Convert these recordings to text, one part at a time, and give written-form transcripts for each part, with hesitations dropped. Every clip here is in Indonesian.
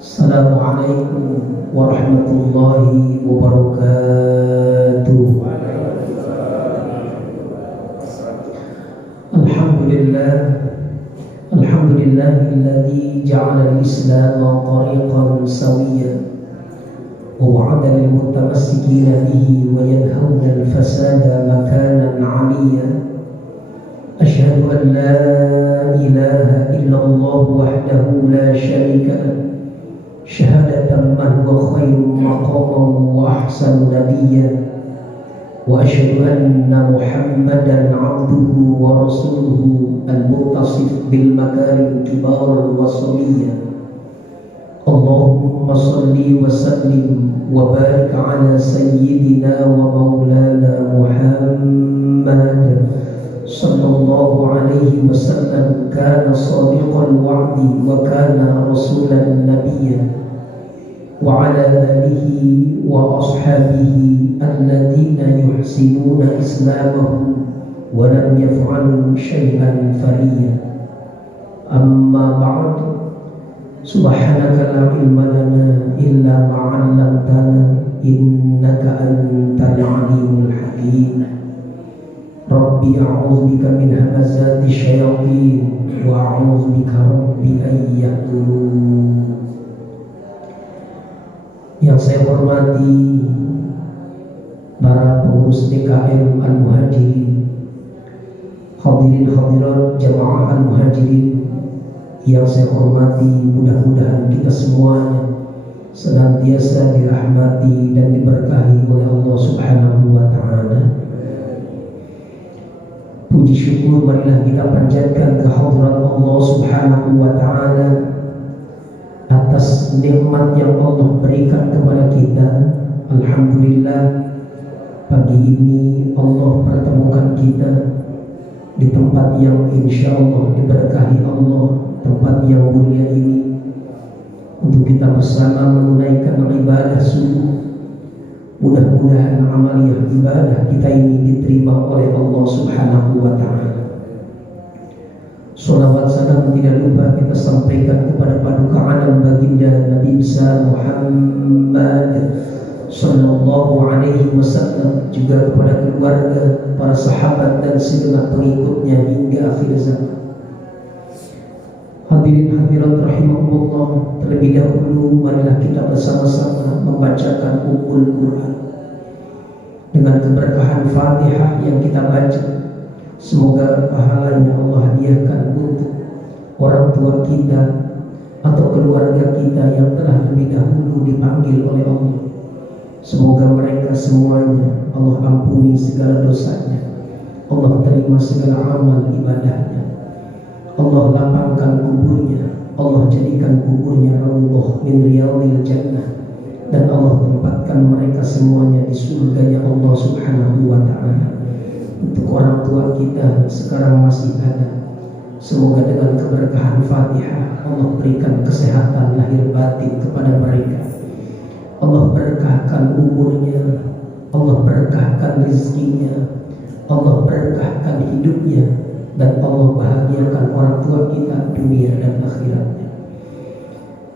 Assalamualaikum warahmatullahi wabarakatuh. Alhamdulillah, alhamdulillahilladzi ja'ala al-islam tariqan sawiyyan wa wa'ada lil-mutamassikina bihi wa yanhauna al-fasada makanan 'aliyyan. Asyhadu an la ilaha illallah wahdahu la syarika lahu syahadatan man huwa khairu maqaman wa ahsanu nabiyyan wa asyhadu anna Muhammadan 'abduhu wa rasuluhu al-muttasif bil makarim kibar wa samiyya. Allahumma salli wa sallim wa barik ala sayyidina wa maulana Muhammad sallallahu alaihi wasallam. Kana sadiqal wa'di wa kana rasulan nabiyya wa ala alihi wa ashabihi alladhina yuhsinuna islamahum wa lam yaf'alu syai'an fariyya. Amma ba'd, subhanaka la ilma lana illa ma 'allamtana innaka antal alimul hakim. Rabbi a'udzubika min hamazati syayatin wa a'udzubika rabbi an yahdurun. Yang saya hormati para pengurus DKM Al-Muhajirin, hadirin hadirat jamaah Al-Muhajirin yang saya hormati, mudah-mudahan kita semuanya senantiasa dirahmati dan diberkahi oleh Allah Subhanahu wa taala. Puji syukur marilah kita panjatkan kehadirat Allah Subhanahu wa taala atas nikmat yang Allah berikan kepada kita. Alhamdulillah, pagi ini Allah pertemukan kita di tempat yang insya Allah diberkahi Allah, tempat yang mulia ini, untuk kita bersama menunaikan ibadah subuh. Mudah-mudahan amaliyah ibadah kita ini diterima oleh Allah Subhanahu wa ta'ala. Salawat salam tidak lupa kita sampaikan kepada paduka alam baginda Nabi besar Muhammad sallallahu alaihi wasallam, juga kepada keluarga, para sahabat dan segenap pengikutnya hingga akhir zaman. Hadirin hadirat rahimahullah, terlebih dahulu marilah kita bersama-sama membacakan Ummul Quran dengan keberkahan Fatihah yang kita baca. Semoga pahalanya Allah hadiahkan untuk orang tua kita atau keluarga kita yang telah lebih dahulu dipanggil oleh Allah. Semoga mereka semuanya Allah ampuni segala dosanya, Allah terima segala amal ibadahnya, Allah lapangkan kuburnya, Allah jadikan kuburnya raudhah min riyadhil jannah, dan Allah tempatkan mereka semuanya di surganya Allah Subhanahu wa ta'ala. Untuk orang tua kita yang sekarang masih ada, semoga dengan keberkahan Fatihah Allah berikan kesehatan lahir batin kepada mereka. Allah berkahkan umurnya, Allah berkahkan rezekinya, Allah berkahkan hidupnya, dan Allah bahagiakan orang tua kita dunia dan akhiratnya.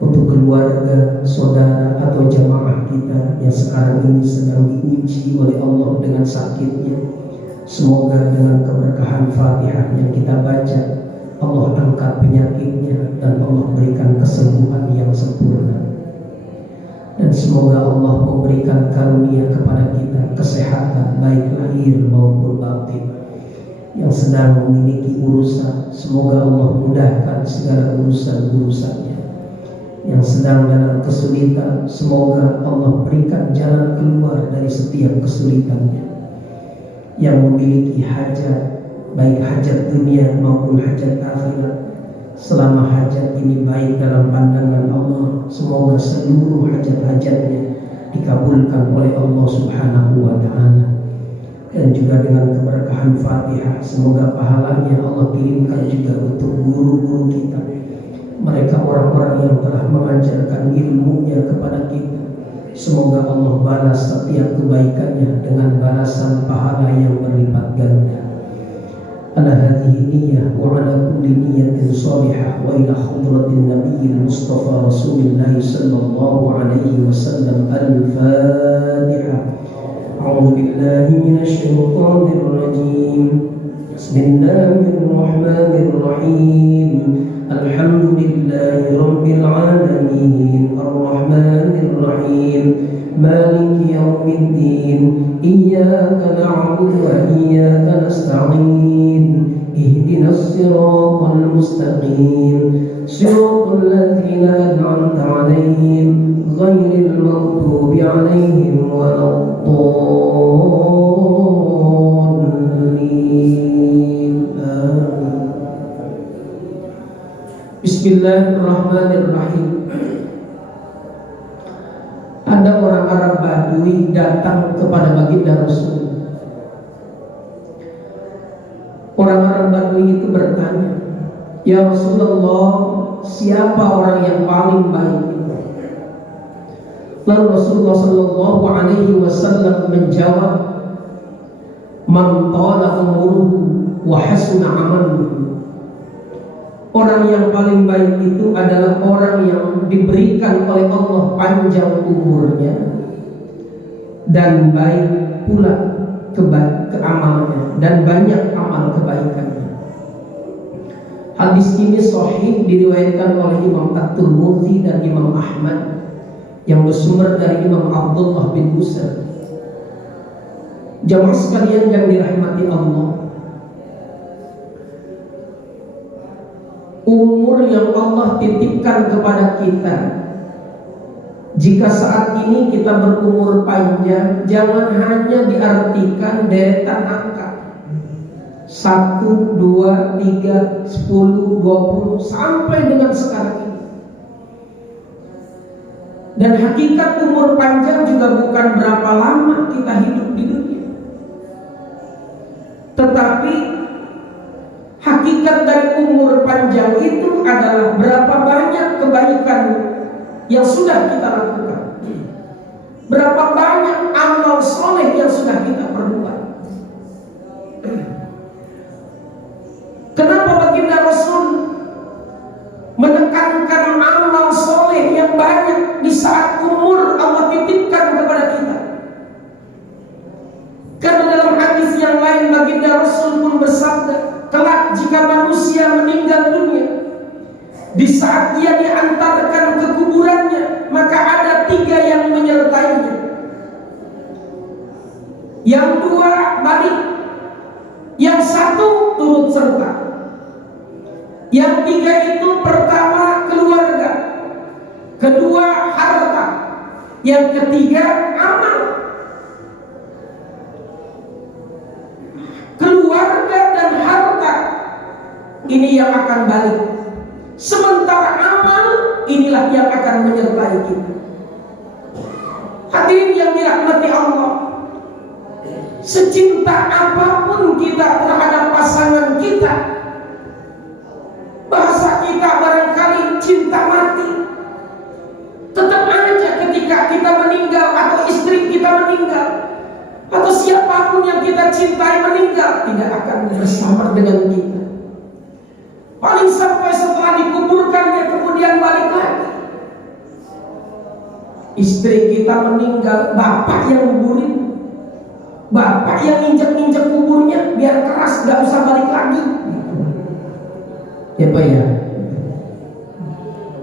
Untuk keluarga, saudara atau jamaah kita yang sekarang ini sedang diuji oleh Allah dengan sakitnya, semoga dengan keberkahan Fatihah yang kita baca Allah angkat penyakitnya dan Allah berikan kesembuhan yang sempurna. Dan semoga Allah memberikan karunia kepada kita kesehatan baik lahir maupun batin. Yang sedang memiliki urusan, semoga Allah mudahkan segala urusan-urusannya. Yang sedang dalam kesulitan, semoga Allah berikan jalan keluar dari setiap kesulitannya. Yang memiliki hajat, baik hajat dunia maupun hajat akhirat, selama hajat ini baik dalam pandangan Allah, semoga seluruh hajat-hajatnya dikabulkan oleh Allah Subhanahu wa ta'ala. Dan juga dengan keberkahan Fatihah, semoga pahalanya Allah kirimkan juga untuk guru-guru kita, mereka orang-orang yang telah mengajarkan ilmunya kepada kita. Semoga Allah balas setiap kebaikannya dengan balasan pahala yang berlipat ganda. ala hadhihi niyyah wa ala kulli niyyatin salihah wa ila hadratin nabiyil mustafa rasulillah sallallahu alaihi wasallam. Al-Fatihah. A'udzu billahi minasy syaithanir rajim. Bismillahirrahmanirrahim. Alhamdulillahi rabbil alamin. Ar-Rahmanir Rahim. Maliki yaumiddin. Iyyaka na'budu wa iyyaka nasta'in. Ihdinas siratal mustaqim. Siratal ladzina an'amta 'alaihim ghairil maghdubi 'alaihim waladdallin. Bismillahirrahmanirrahim. Ada orang Arab Badui datang kepada baginda Rasul. Orang Arab Badui itu bertanya, "Ya Rasulullah, siapa orang yang paling baik?" Lalu Rasulullah sallallahu alaihi wasallam menjawab, "Man tala umruhu wa hasuna amaluhu." Orang yang paling baik itu adalah orang yang diberikan oleh Allah panjang umurnya dan baik pula keamalnya dan banyak amal kebaikannya. Hadis ini sahih diriwayatkan oleh Imam At-Tirmidzi dan Imam Ahmad yang bersumber dari Imam Abdullah bin Musa. Jamaah sekalian yang dirahmati Allah, umur yang Allah titipkan kepada kita, jika saat ini kita berumur panjang, jangan hanya diartikan deretan angka 1, 2, 3, 10, 20 sampai dengan sekarang ini. Dan hakikat umur panjang juga bukan berapa lama kita hidup di dunia, tetapi hakikat dari umur panjang itu adalah berapa banyak kebaikan yang sudah kita lakukan, berapa banyak amal soleh yang sudah kita perbuat. Kenapa baginda Rasul menekankan amal soleh yang banyak di saat umur Allah titipkan kepada kita? Karena dalam hadis yang lain baginda Rasul pun bersabda, kelak jika manusia meninggal dunia, di saat ia diantarkan ke kuburannya, maka ada 3 yang menyertainya. Yang 2 balik, yang 1 turut serta. Yang 3 itu pertama keluarga, kedua harta, yang ketiga amal. Keluarga dan harta ini yang akan balik, sementara amal inilah yang akan menyertai kita. Hadirin yang dirahmati Allah, secinta apapun kita terhadap pasangan kita, bahasa kita barangkali cinta mati, tetap aja ketika kita meninggal atau istri kita meninggal atau siapapun yang kita cintai meninggal, tidak akan bersama dengan kita. Paling sampai setelah dikuburkan dia kemudian balik lagi. Istri kita meninggal, bapak yang kuburin, bapak yang injek-injek kuburnya biar keras, gak usah balik lagi. Ya Pak ya,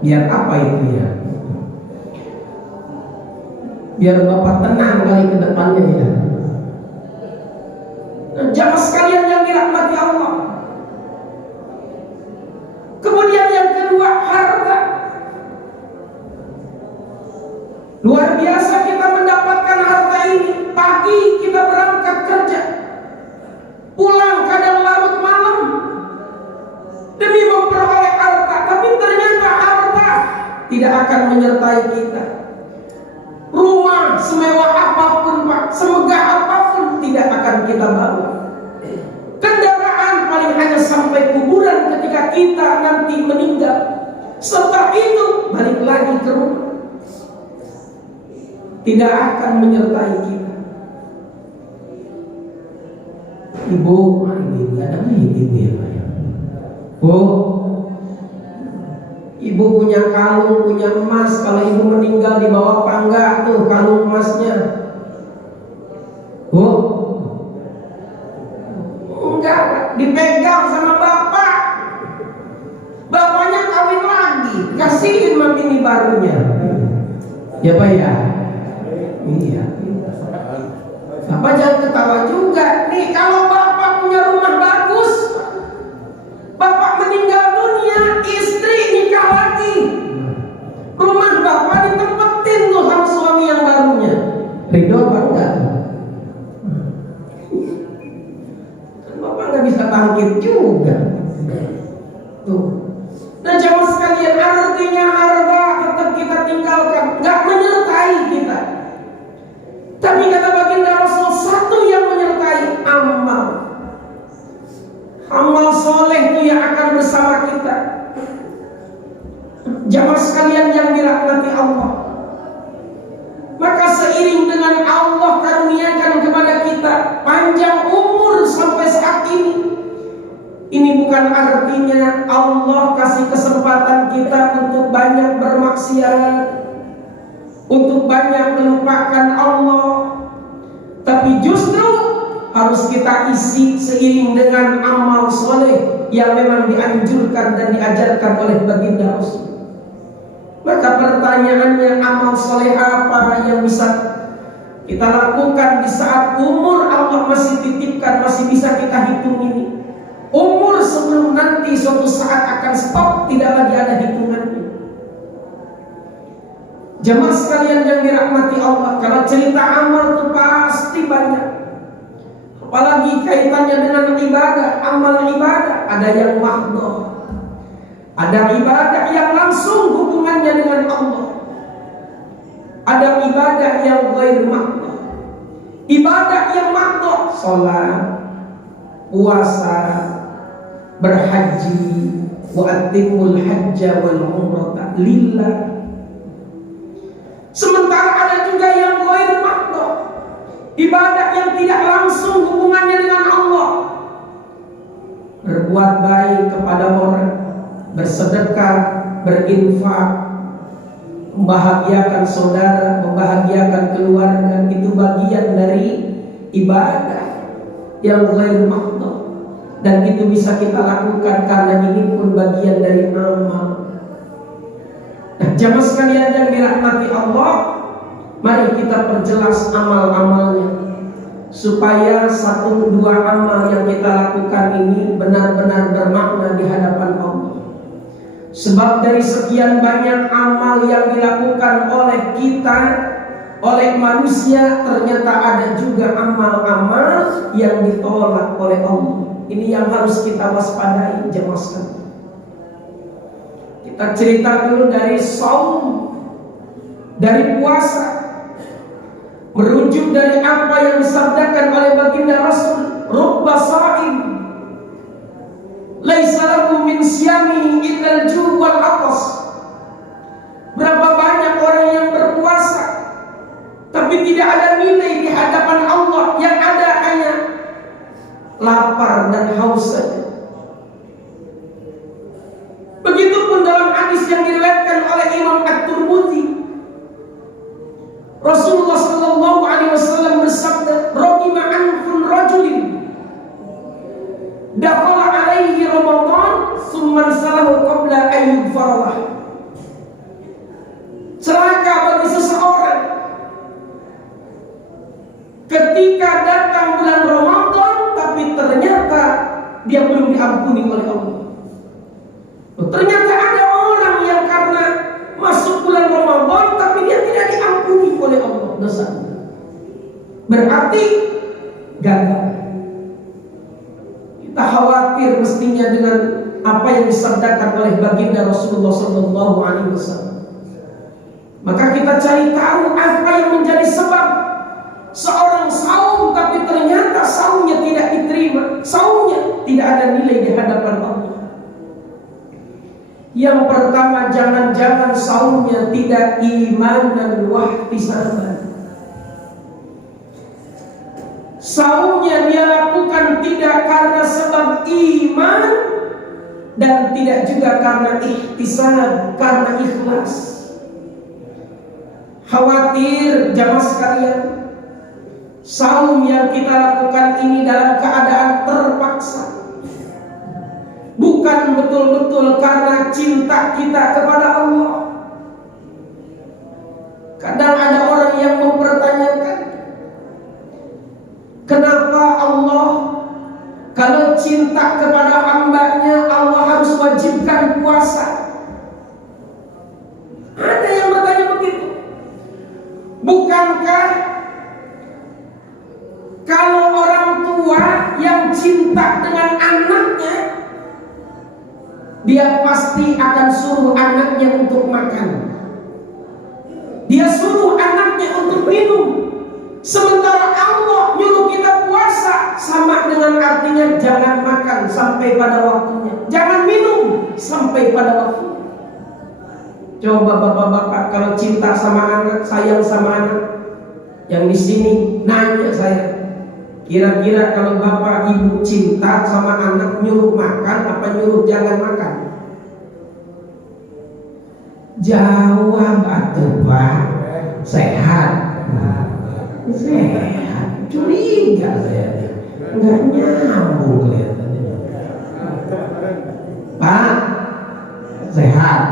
biar apa itu ya? Biar bapak tenang kali ke depannya ya. Jamaah sekalian yang dirahmati Allah. Kemudian yang kedua, harta. Luar biasa kita mendapatkan harta ini. Pagi kita berangkat kerja, pulang kadang larut malam demi memperoleh harta, tapi ternyata harta tidak akan menyertai kita. Rumah semewah apapun Pak, semegah apapun tidak akan kita bawa. Kendaraan paling hanya sampai kuburan ketika kita nanti meninggal. Setelah itu balik lagi ke rumah, tidak akan menyertai kita. Ibu, ini ada ibu ya Pak ya. Bu, ibu punya kalung, punya emas. Kalau ibu meninggal dibawa apa enggak tuh kalung emasnya? Bu, enggak, dipegang sama bapak. Bapaknya kawin lagi, kasihin sama bini barunya. Ya Pak ya. Iya. Bapak jangan ketawa juga. Nih kalau bapak punya rumah bagus, bapak meninggal dunia, istri nikah lagi, rumah bapak ditempetin tuh sama suami yang barunya. Ridho apa enggak? Kan bapak nggak bisa bangkit juga. Tuh. Nah jamaah sekalian, artinya harta tetap kita tinggalkan, nggak menyertai kita. Tapi kata baginda Rasul, satu yang menyertai amal. Amal soleh itu yang akan bersama kita. Jamaah sekalian yang dirahmati Allah, maka seiring dengan Allah karuniakan kepada kita panjang umur sampai saat ini bukan artinya Allah kasih kesempatan kita untuk banyak bermaksiat, untuk banyak melupakan Allah, tapi justru harus kita isi seiring dengan amal soleh yang memang dianjurkan dan diajarkan oleh baginda Rasul. Maka pertanyaannya, amal soleh apa yang bisa kita lakukan di saat umur Allah masih titipkan, masih bisa kita hitung ini? Umur sebelum nanti suatu saat akan stop, tidak lagi ada hitungannya. Jamaah sekalian yang dirahmati Allah, kalau cerita amal itu pasti banyak. Apalagi kaitannya dengan ibadah, amal ibadah. Ada yang mahdhah, ada ibadah yang langsung hubungannya dengan Allah, ada ibadah yang ghair mahdhah. Ibadah yang mahdhah, salat, puasa, berhaji, wa atimul hajja wal umrata lillah. Sementara ada juga yang ghair mahdhah, ibadah yang tidak langsung hubungannya dengan Allah. Berbuat baik kepada orang, bersedekah, berinfak, membahagiakan saudara, membahagiakan keluarga, itu bagian dari ibadah yang ghair mahdhah. Dan itu bisa kita lakukan karena ini pun bagian dari amal. Nah, jamaah sekalian yang dirahmati Allah, mari kita perjelas amal-amalnya, supaya satu dua amal yang kita lakukan ini benar-benar bermakna di hadapan Allah. Sebab dari sekian banyak amal yang dilakukan oleh kita, oleh manusia, ternyata ada juga amal-amal yang ditolak oleh Allah. Ini yang harus kita waspadai, jemaah sekalian. Kita cerita dulu dari saum, dari puasa, merujuk dari apa yang disabdakan oleh baginda Rasul, rubba sha'im laisa lahu min siyami illa al-ju' wal 'atas. Berapa banyak orang yang berpuasa tapi tidak ada nilai di hadapan Allah, yang ada hanya lapar dan haus saja. Begitupun dalam hadis yang diriwayatkan oleh Imam At-Tirmidzi, Rasulullah sallallahu alaihi wasallam bersabda, "Raqima anfun rajulin dakhala alaihi Ramadan tsumma salahu qabla an yughfar." Celaka bagi seseorang ketika datang bulan Ramadan tapi ternyata dia belum diampuni oleh Allah. Ternyata ada orang yang karena masuk bulan Ramadan tapi dia tidak diampuni oleh Allah dosanya. Berarti gagal. Kita khawatir mestinya dengan apa yang disabdakan oleh baginda Rasulullah sallallahu alaihi wasallam. Maka kita cari tahu apa yang menjadi sebab seorang saum tapi ternyata saumnya tidak diterima, saumnya tidak ada nilai di hadapan Allah. Yang pertama, jangan-jangan saumnya tidak iman dan wahtisaban. Saumnya dia lakukan tidak karena sebab iman dan tidak juga karena ihtisab, karena ikhlas. Khawatir jamaah sekalian, saum yang kita lakukan ini dalam keadaan terpaksa, bukan betul-betul karena cinta kita kepada Allah. Kadang ada orang yang mempertanyakan, kenapa Allah kalau cinta kepada hambanya Allah harus wajibkan puasa? Ada yang bertanya begitu. Bukankah kalau orang tua yang cinta dengan anaknya, dia pasti akan suruh anaknya untuk makan, dia suruh anaknya untuk minum. Sementara Allah nyuruh kita puasa, sama dengan artinya jangan makan sampai pada waktunya, jangan minum sampai pada waktunya. Coba bapak-bapak kalau cinta sama anak, sayang sama anak, yang di sini nanya saya, kira-kira kalau bapak ibu cinta sama anak, nyuruh makan apa nyuruh jangan makan? Jawab atuh Pak. Sehat. Sehat. Curiga saya, nggak nyambung kelihatannya. Pak, sehat.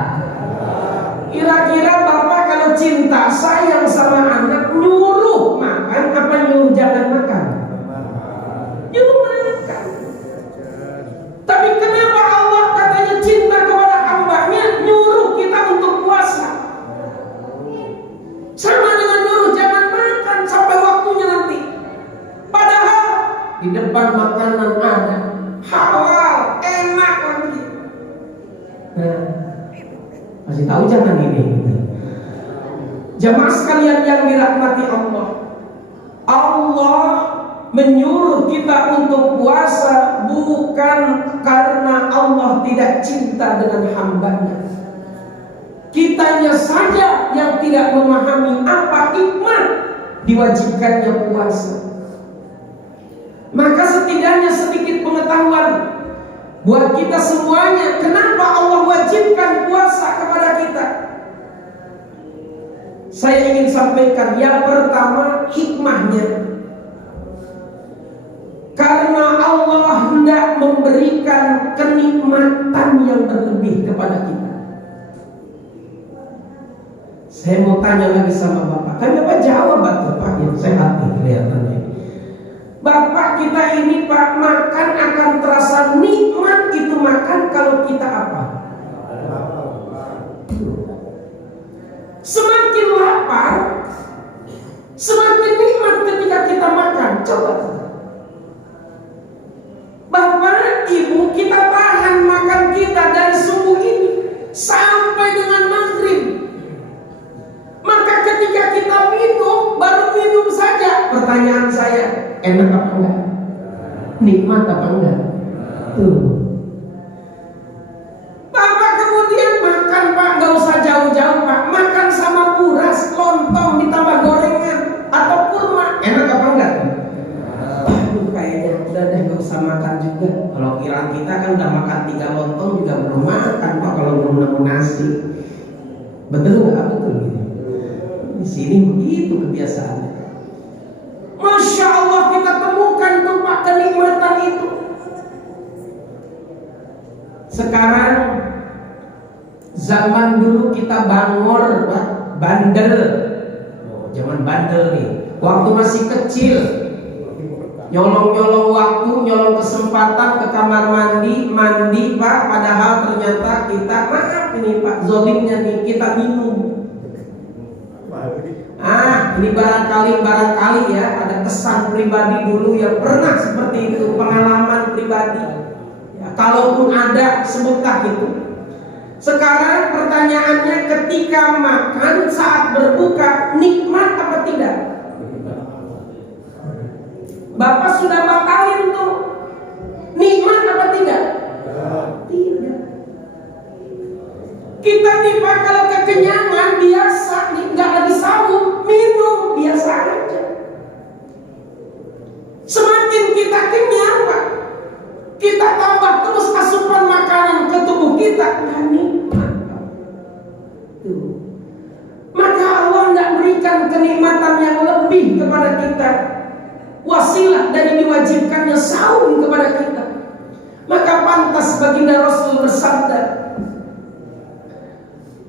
Kira-kira bapak kalau cinta sayang sama anak, nyuruh makan apa nyuruh jangan makan? Nyuruh makan. Tapi kenapa Allah katanya cinta kepada hambanya, nyuruh kita untuk puasa? Sama dengan nyuruh jangan makan sampai waktunya nanti. Padahal di depan makanan ada halal, enak lagi. Nah, kasih tahu jangan ini. Jamaah sekalian yang dirahmati Allah, Allah menyuruh kita untuk puasa bukan karena Allah tidak cinta dengan hambanya. Kitanya saja yang tidak memahami apa hikmah diwajibkannya puasa. Maka setidaknya sedikit pengetahuan buat kita semuanya, kenapa Allah wajibkan puasa kepada kita. Saya ingin sampaikan yang pertama, hikmahnya. Karena Allah hendak memberikan kenikmatan yang berlebih kepada kita. Saya mau tanya lagi sama Bapak, kan Bapak jawab Bapak yang sehat nih kelihatannya. Bapak kita ini Pak, makan akan terasa nikmat itu makan kalau kita apa? Semakin lapar, semakin nikmat ketika kita makan. Coba Bapak Ibu, kita tahan makan kita dari subuh ini sampai dengan maghrib. Maka ketika kita minum, baru minum saja, pertanyaan saya, enak apa enggak? Nikmat apa enggak? Tuh. Bapak kemudian makan Pak, gak usah jauh-jauh Pak, makan sama buras, lontong ditambah gorengan atau kurma, enak apa enggak? Aduh, kayaknya udah deh gak usah makan juga. Kalau kira kita kan udah makan 3 lontong juga belum makan Pak, kalau belum nemu nasi. Betul nggak? Betul gitu. Di sini begitu kebiasaannya. Masya Allah, kita temukan tuh Pak kenikmatan itu. Sekarang zaman dulu kita bangor Pak, bandel. Oh, zaman bandel nih. Waktu masih kecil, nyolong-nyolong waktu, nyolong kesempatan ke kamar mandi Pak. Padahal ternyata kita, maaf ini Pak, zolimnya nih, kita minum. Ini barangkali ya ada kesan pribadi dulu yang pernah seperti itu, pengalaman pribadi ya, kalaupun ada sebutlah itu. Sekarang pertanyaannya, ketika makan saat berbuka nikmat apa tidak? Bapak sudah batalin tuh, nikmat apa tidak? Tidak. Kita nih Pak, kalau kekenyangan biasa nih, nggak lagi sahur, minum biasa aja. memberikan kenikmatan yang lebih kepada kita, wasilah dari diwajibkannya saum kepada kita, maka pantas baginda Rasul bersabda,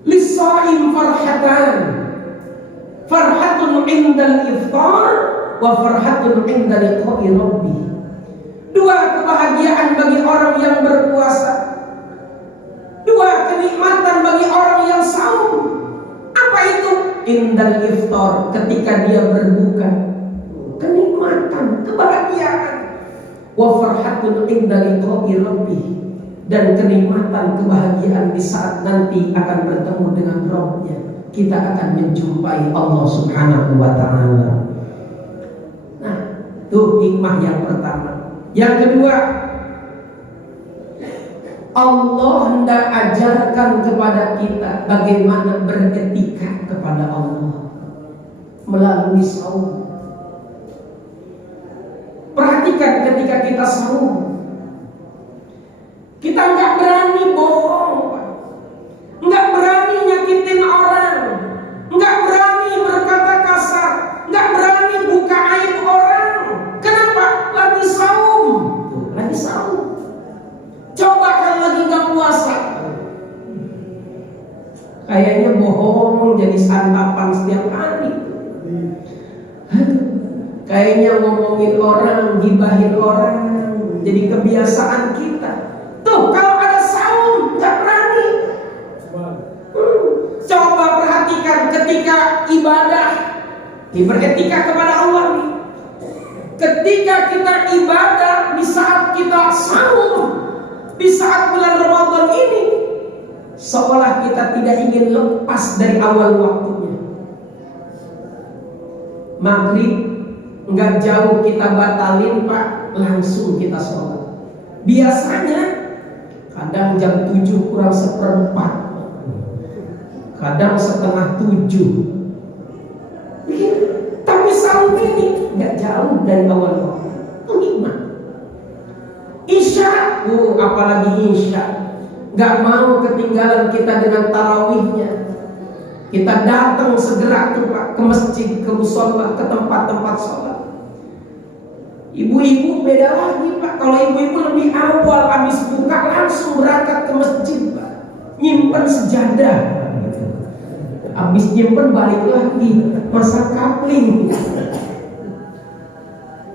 "Lis-shaim farhatan, farhatun indal iftar wa farhatun inda liqa'i rabbih." Dua kebahagiaan bagi orang yang berpuasa, dua kenikmatan bagi orang yang saum. Apa itu? Indal iftar, ketika dia berbuka, kenikmatan, kebahagiaan. Wa farhatun inda liqa'i rabbih, dan kenikmatan, kebahagiaan di saat nanti akan bertemu dengan Rabb-nya. Kita akan menjumpai Allah Subhanahu wa ta'ala. Nah, itu hikmah yang pertama. Yang kedua, Allah hendak ajarkan kepada kita bagaimana beretika kepada Allah melalui saum. Perhatikan ketika kita saum, kita nggak berani bohong, nggak berani nyakitin orang, nggak berani berkata kasar, nggak berani buka aib orang. Kenapa? Lagi saum, lagi saum. Coba kalau lagi nggak puasa, kayaknya bohong jadi santapan setiap hari. Kayaknya ngomongin orang, gibahin orang jadi kebiasaan kita. Tuh, kalau ada saum nggak berani. Coba perhatikan ketika ibadah, beretika kepada Allah nih. Ketika kita ibadah di saat kita saum, di saat bulan Ramadan ini, seolah kita tidak ingin lepas dari awal waktunya. Maghrib nggak jauh kita batalin, Pak, langsung kita sholat. Biasanya kadang jam 7 kurang seperempat, kadang setengah 7. Tapi saum ini nggak jauh dari awal waktu. Itu nikmat. Isya, apalagi Isya, nggak mau ketinggalan kita dengan tarawihnya. Kita datang segera tuh, Pak, ke masjid, ke musola, ke tempat-tempat sholat. Ibu-ibu beda lagi, Pak. Kalau ibu-ibu lebih awal habis buka langsung berangkat ke masjid, Pak, nyimpen sejadah. Habis nyimpen balik lagi masak kapling.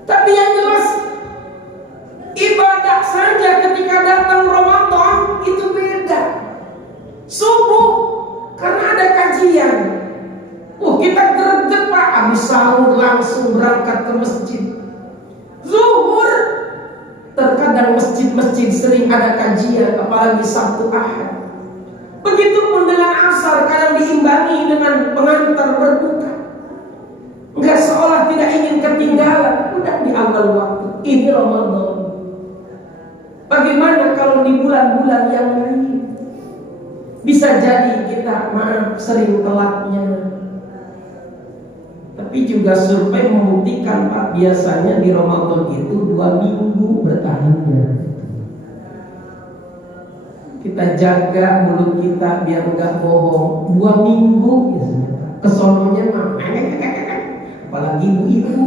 Tapi yang jelas, ibadah saja ketika datang Ramadan itu beda. Subuh karena ada kajian, kita greget, Pak, habis sahur langsung berangkat ke masjid. Zuhur terkadang masjid-masjid sering ada kajian, apalagi Sabtu Ahad. Begitupun dengan asar, kadang diimbangi dengan pengantar berbuka. Enggak, seolah tidak ingin ketinggalan. Udah di awal waktu, ini Ramadan. Bagaimana kalau di bulan-bulan yang lain? Bisa jadi kita, maaf, sering telatnya. Tapi juga survei membuktikan, Pak, biasanya di Ramadan itu 2 minggu bertahannya. Kita jaga mulut kita biar enggak bohong. 2 minggu biasanya, Pak. Kesononya mah, apalagi ibu-ibu.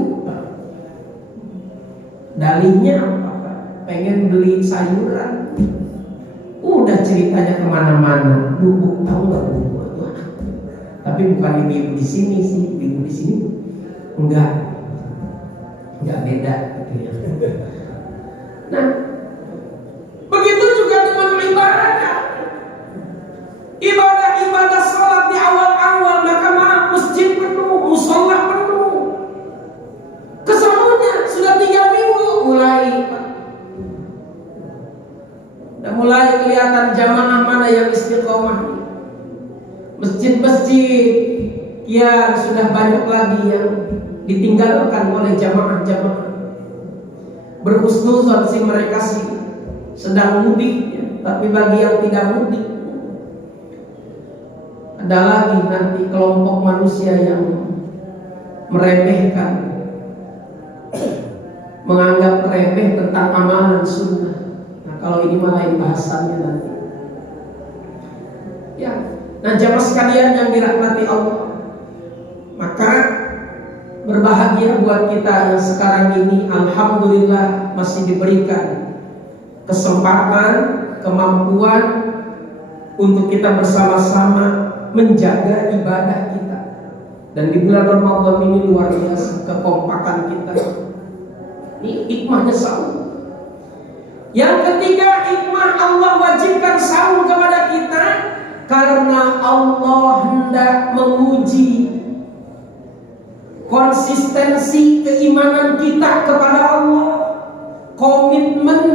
Dalihnya apa, Pak? Pengen beli sayuran, udah ceritanya kemana-mana. Bu, tahu nggak, Bu? Tapi bukan ibu di sini sih, ibu di sini enggak beda gitu ya. Nah, begitu juga dengan ibadah sholat di awal-awal, maka maaf, masjid penuh, musola penuh. Kesononya sudah 3 minggu mulai kelihatan jamaah mana yang istiqomah. Masjid-masjid yang sudah banyak lagi yang ditinggalkan oleh jamaah-jamaah. Berhusnuzon sih mereka sih sedang mudik ya. Tapi bagi yang tidak mudik, ada lagi nanti kelompok manusia yang meremehkan, menganggap remeh tentang amalan sunnah. Nah, kalau ini malah lain bahasannya nanti ya. Nah, jamaah sekalian yang dirahmati Allah, Maka berbahagia buat kita yang sekarang ini alhamdulillah masih diberikan kesempatan, kemampuan untuk kita bersama-sama menjaga ibadah kita. Dan di bulan Ramadan ini luar biasa kekompakan kita. Ini hikmahnya saum. Yang ketiga, hikmah Allah wajibkan saum kepada kita karena Allah hendak menguji konsistensi keimanan kita kepada Allah, komitmen.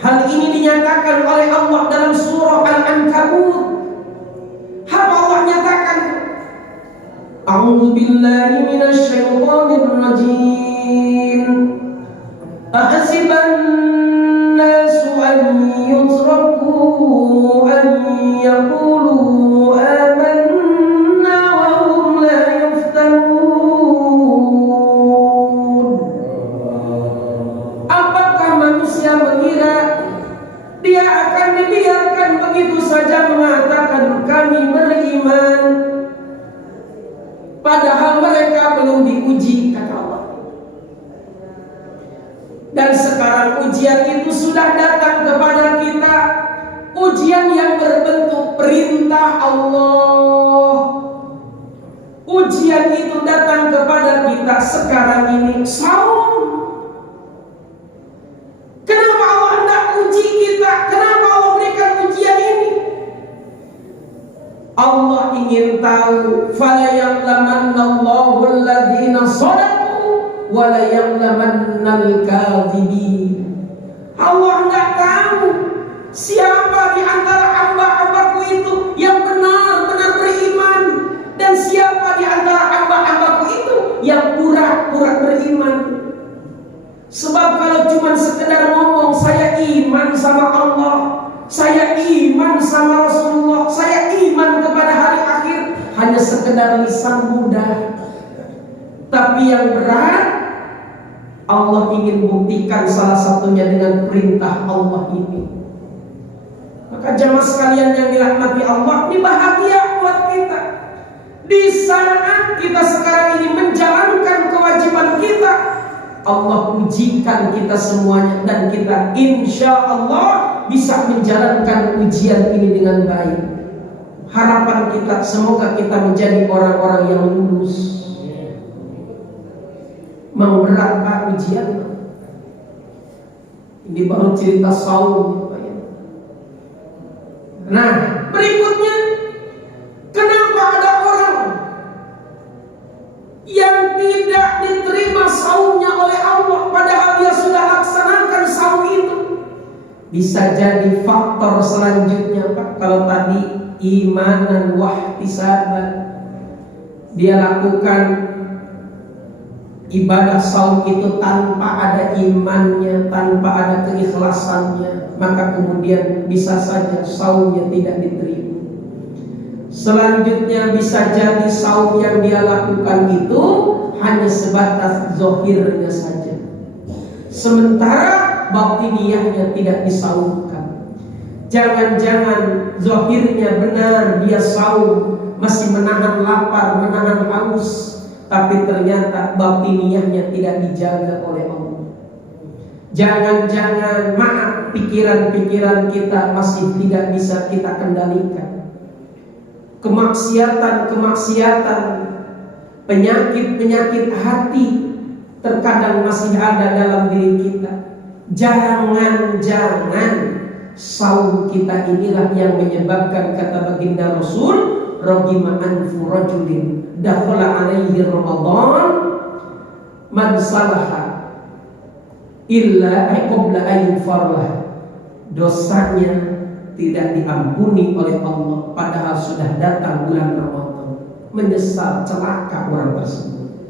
Hal ini dinyatakan oleh Allah dalam surah Al-Ankabut. Apa Allah nyatakan? A'udzu billahi minasy syaithanir rajim. Ahasiban nasu an yutraku an yaqulu amanna wa hum la yuftanun. Apakah manusia mengira dia akan dibiarkan begitu saja mengatakan kami beriman, padahal mereka belum diuji, kata Allah. Dan sekarang ujian itu sudah datang kepada kita, ujian yang berbentuk perintah Allah. Ujian itu datang kepada kita sekarang ini, saum. Kenapa Allah hendak uji kita? Kenapa Allah berikan ujian ini? Allah ingin tahu, fala ya'lamannallahu alladhina shadaqu wa la ya'lamannal kadhibin. Allah hendak tahu siapa di antara hamba-hambaku itu yang benar-benar beriman, dan siapa di antara hamba-hambaku itu yang pura-pura beriman. Sebab kalau cuma sekedar ngomong saya iman sama Allah, saya iman sama Rasulullah, saya iman kepada hari akhir, hanya sekedar lisan mudah. Tapi yang berat, Allah ingin buktikan salah satunya dengan perintah Allah ini. Maka jamaah sekalian yang dirahmati Allah, ini bahagia buat kita. Di saat kita sekarang ini menjalankan kewajiban kita, Allah ujikan kita semuanya, dan kita insya Allah bisa menjalankan ujian ini dengan baik. Harapan kita semoga kita menjadi orang-orang yang lulus. Mau berat Pak ujian? Ini baru cerita saum. Nah, berikutnya, kenapa ada orang yang tidak diterima saumnya oleh Allah padahal dia sudah laksanakan saum itu? Bisa jadi faktor selanjutnya Pak. Kalau tadi imanan wahtisaban, dia lakukan ibadah saum itu tanpa ada imannya, tanpa ada keikhlasannya, maka kemudian bisa saja saumnya tidak diterima. Selanjutnya bisa jadi saum yang dia lakukan itu hanya sebatas zahirnya saja, sementara batiniyahnya tidak disaumkan. Jangan-jangan zahirnya benar dia saum, masih menahan lapar, menahan haus, tapi ternyata batiniyahnya tidak dijaga oleh Allah. Jangan-jangan maaf, pikiran-pikiran kita masih tidak bisa kita kendalikan. Kemaksiatan-kemaksiatan, penyakit-penyakit hati terkadang masih ada dalam diri kita. Jangan-jangan saum kita inilah yang menyebabkan, kata baginda Rasul, ragima anfu rajulin dakhala alaihi Ramadan man salaha illa qabla ayyin farlah. Dosanya tidak diampuni oleh Allah padahal sudah datang bulan Ramadan. Menyesal, celaka orang tersebut.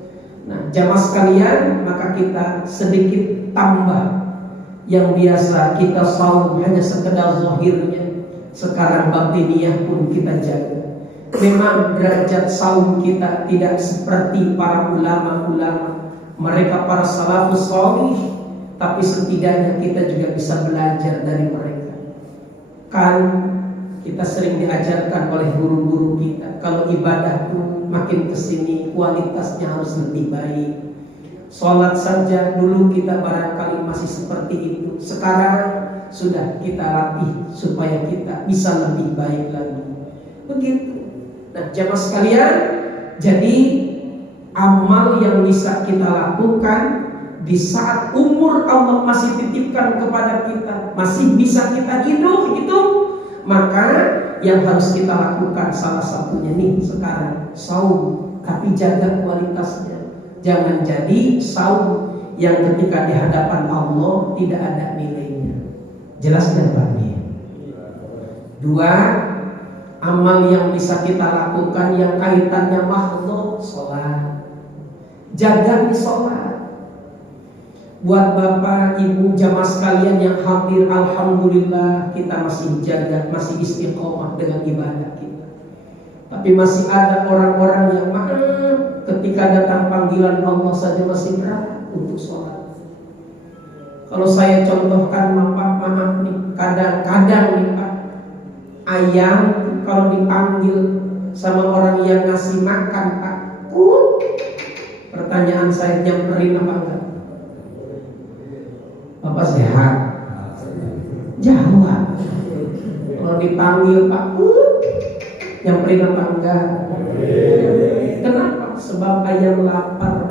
Nah, jamaah sekalian, maka kita sedikit tambah. Yang biasa kita saum hanya sekedar zahirnya, sekarang batiniyah pun kita jaga. Memang derajat saum kita tidak seperti para ulama-ulama, mereka para salafus salih, tapi setidaknya kita juga bisa belajar dari mereka. Kan kita sering diajarkan oleh guru-guru kita, kalau ibadah tuh makin kesini kualitasnya harus lebih baik. Sholat saja dulu kita barangkali masih seperti itu, sekarang sudah kita latih supaya kita bisa lebih baik lagi. Begitu. Nah, jamaah sekalian, jadi amal yang bisa kita lakukan di saat umur Allah masih titipkan kepada kita, masih bisa kita hidup itu, maka yang harus kita lakukan salah satunya nih sekarang saum, tapi jaga kualitasnya. Jangan jadi saum yang ketika di hadapan Allah tidak ada nilainya. Jelas kan Pak? Dua, amal yang bisa kita lakukan yang kaitannya makhluk, sholat. Jaga di sholat. Buat bapak, ibu, jamaah sekalian yang hadir, alhamdulillah kita masih jaga, masih istiqomah dengan ibadah kita. Tapi masih ada orang-orang yang ketika datang panggilan Allah saja masih berat untuk sholat. Kalau saya contohkan, maaf nih, kadang-kadang nih Pak, ayam kalau dipanggil sama orang yang ngasih makan Pak, pertanyaan saya, nyamperin apa enggak? Bapak sehat? Jawab. Kalau dipanggil Pak, nyamperin apa enggak? Kenapa? Sebab ayam lapar.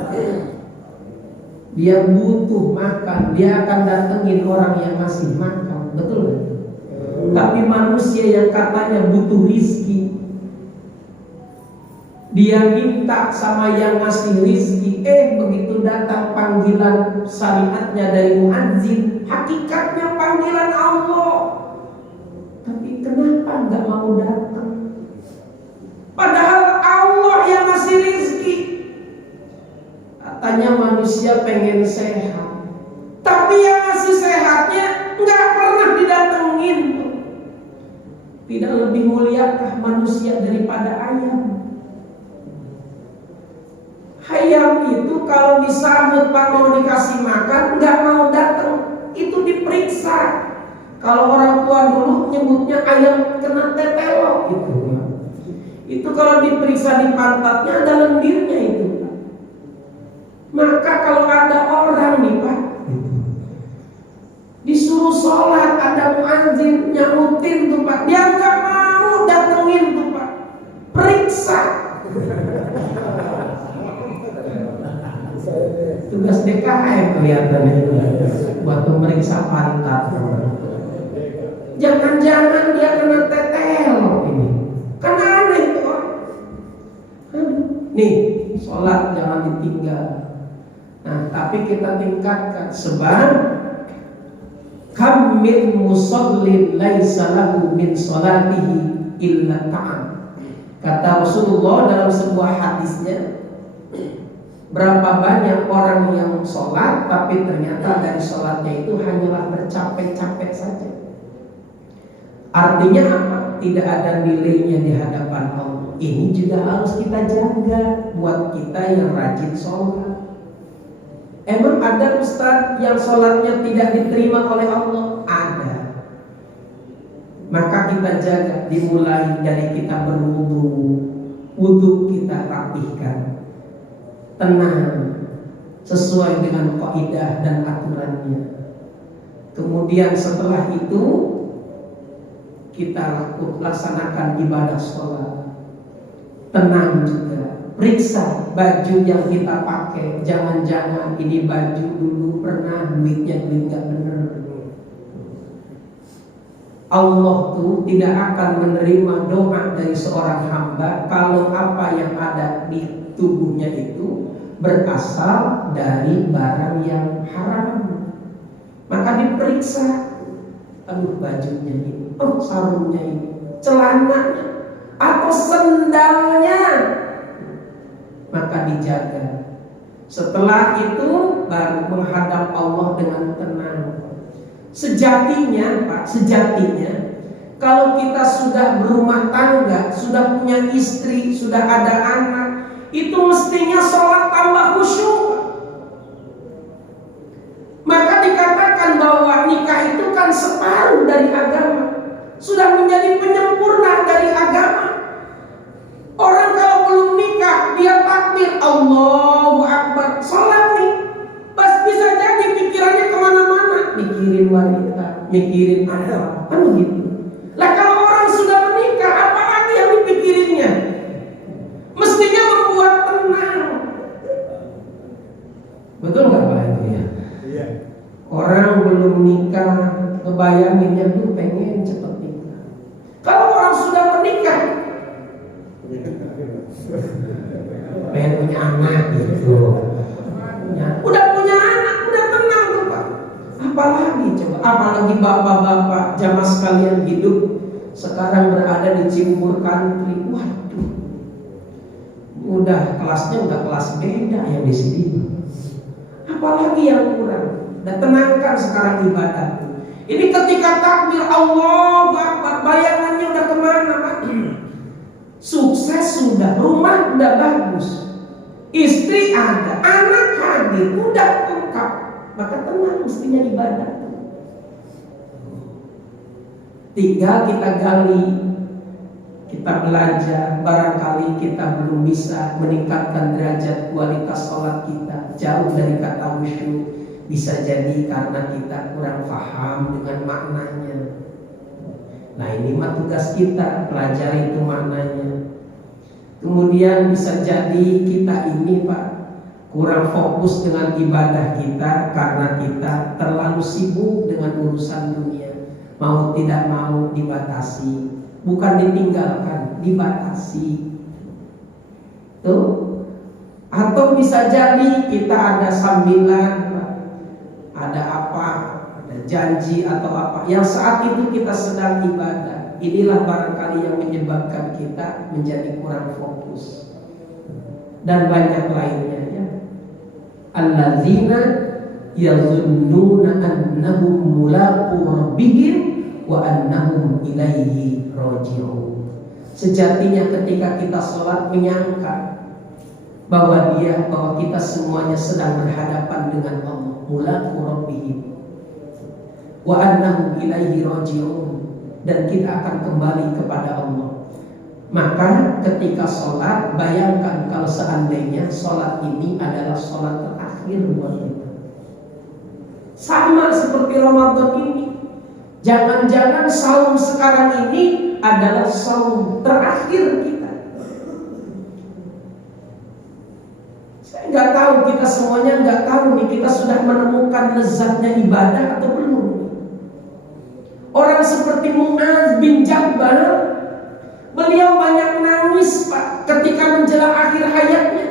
Dia butuh makan, dia akan datengin orang yang ngasih makan, betul? Tapi manusia yang katanya butuh rizki, dia minta sama yang ngasih rizki, begitu datang panggilan syariatnya dari muadzin, hakikatnya panggilan Allah, tapi kenapa nggak mau datang? Padahal Allah yang ngasih rizki. Katanya manusia pengen sehat, tapi yang ngasih sehatnya nggak pernah didatengin. Tidak lebih muliakah manusia daripada ayam? Ayam itu kalau disambut Pak mau dikasih makan nggak mau datang, itu diperiksa. Kalau orang tua dulu nyebutnya ayam kena tetelo itu kalau diperiksa di pantatnya ada lendirnya itu. Maka kalau ada orang nih Pak disuruh sholat, ada muadzin nyautin tuh Pak, dia nggak mau datengin tuh Pak, periksa. Tugas DKM kelihatannya buat memeriksa pantat. Jangan-jangan dia kena tetelo ini, kan aneh tuh orang. Nih, sholat jangan ditinggal. Nah, tapi kita tingkatkan, sebab kam min musallin laisa lahu min salatihi illa ta'am. Kata Rasulullah dalam sebuah hadisnya, berapa banyak orang yang sholat tapi ternyata dari sholatnya itu hanyalah bercapek-capek saja. Artinya apa? Tidak ada nilainya di hadapan Allah. Ini juga harus kita jaga buat kita yang rajin sholat. Emang ada ustaz yang sholatnya tidak diterima oleh Allah? Ada. Maka kita jaga, dimulai dari kita berwudu. Wudu kita rapihkan, tenang, sesuai dengan kaidah dan aturannya. Kemudian setelah itu kita laksanakan ibadah sholat, tenang juga. Periksa baju yang kita pakai, jangan-jangan ini baju dulu pernah duitnya gak bener. Allah tuh tidak akan menerima doa dari seorang hamba kalau apa yang ada di tubuhnya itu berasal dari barang yang haram. Maka diperiksa, aduh bajunya ini, sarungnya ini, celananya, atau sendalnya, maka dijaga. Setelah itu baru menghadap Allah dengan tenang. Sejatinya Pak, sejatinya kalau kita sudah berumah tangga, sudah punya istri, sudah ada anak, itu mestinya sholat tambah khusyuk. Maka dikatakan bahwa nikah itu kan separuh dari agama, sudah menjadi penyempurna dari agama. mikirin apa, kan begitu. Lah kalau orang sudah menikah, apalagi yang dipikirinnya? Mestinya membuat tenang. Betul nggak Pak itu ya? Iya. Orang belum nikah, ngebayanginnya tuh pengen cepet nikah. Kalau orang sudah menikah, pengen punya anak gitu. Ya, udah punya anak, udah tenang tuh Pak. Apalagi coba, apalagi bapak-bapak jamaah sekalian hidup sekarang berada di Ciumbur Country. Waduh, udah kelasnya udah kelas beda yang di sini. Apalagi yang kurang? Dan tenangkan sekarang ibadah. Ini ketika takbir Allahu Akbar, bayangannya udah kemana Pak? Sukses sudah, rumah udah bagus, istri ada, anak hadir, udah lengkap. Maka tenang mestinya ibadah. Tinggal kita gali, kita belajar. Barangkali kita belum bisa meningkatkan derajat kualitas sholat kita, jauh dari kata khusyuk. Bisa jadi karena kita kurang paham dengan maknanya. Nah ini mah tugas kita, pelajari itu maknanya. Kemudian bisa jadi kita ini Pak kurang fokus dengan ibadah kita karena kita terlalu sibuk dengan urusan dunia. Mau tidak mau dibatasi, bukan ditinggalkan, dibatasi. Tuh. Atau bisa jadi kita ada sambilan, ada apa, ada janji atau apa yang saat itu kita sedang ibadah. Inilah barangkali yang menyebabkan kita menjadi kurang fokus. Dan banyak lainnya ya. Alladzina yazunnuna annahum mulaqu rabbihim wa annahum ilaihi raji'un. Sejatinya ketika kita sholat menyangka bahwa kita semuanya sedang berhadapan dengan Allah, mulaqu rabbihim wa annahum ilaihi raji'un, dan kita akan kembali kepada Allah. Maka ketika sholat, bayangkan kalau seandainya sholat ini adalah sholat terakhir buat kita. Sama seperti Ramadan ini. Jangan-jangan saum sekarang ini adalah saum terakhir kita. Saya nggak tahu, kita semuanya nggak tahu nih, kita sudah menemukan lezatnya ibadah atau belum. Orang seperti Mu'adz bin Jabal, beliau banyak nangis Pak ketika menjelang akhir hayatnya.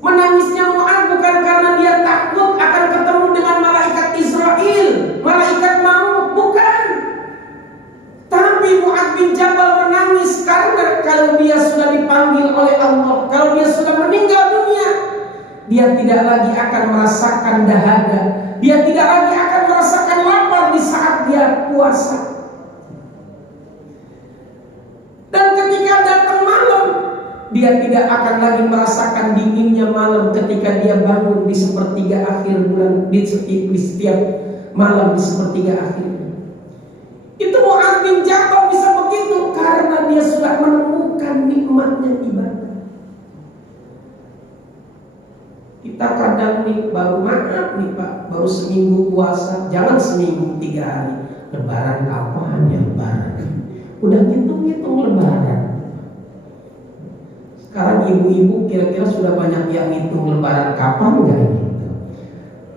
Menangisnya Mu'adz bukan karena dia takut akan ketemu dengan malaikat Israel, malaikat maut, bukan. Tapi Mu'adz bin Jabal menangis karena kalau dia sudah dipanggil oleh Allah, kalau dia sudah meninggal dunia, dia tidak lagi akan merasakan dahaga, dia tidak lagi akan merasakan lapar di saat dia puasa. Dan ketika datang malam, dia tidak akan lagi merasakan dinginnya malam ketika dia bangun di sepertiga akhir bulan, di setiap malam di sepertiga akhir. Itu Mu'adz bin Jabal bisa begitu karena dia sudah menemukan nikmatnya ibadah. Kita kadang nih baru maaf nih Pak, baru seminggu puasa, jangan seminggu 3 hari. Lebaran kapan ya lebaran? Udah ngitung-ngitung lebaran. Sekarang ibu-ibu kira-kira sudah banyak yang ngitung lebaran kapan enggak ini?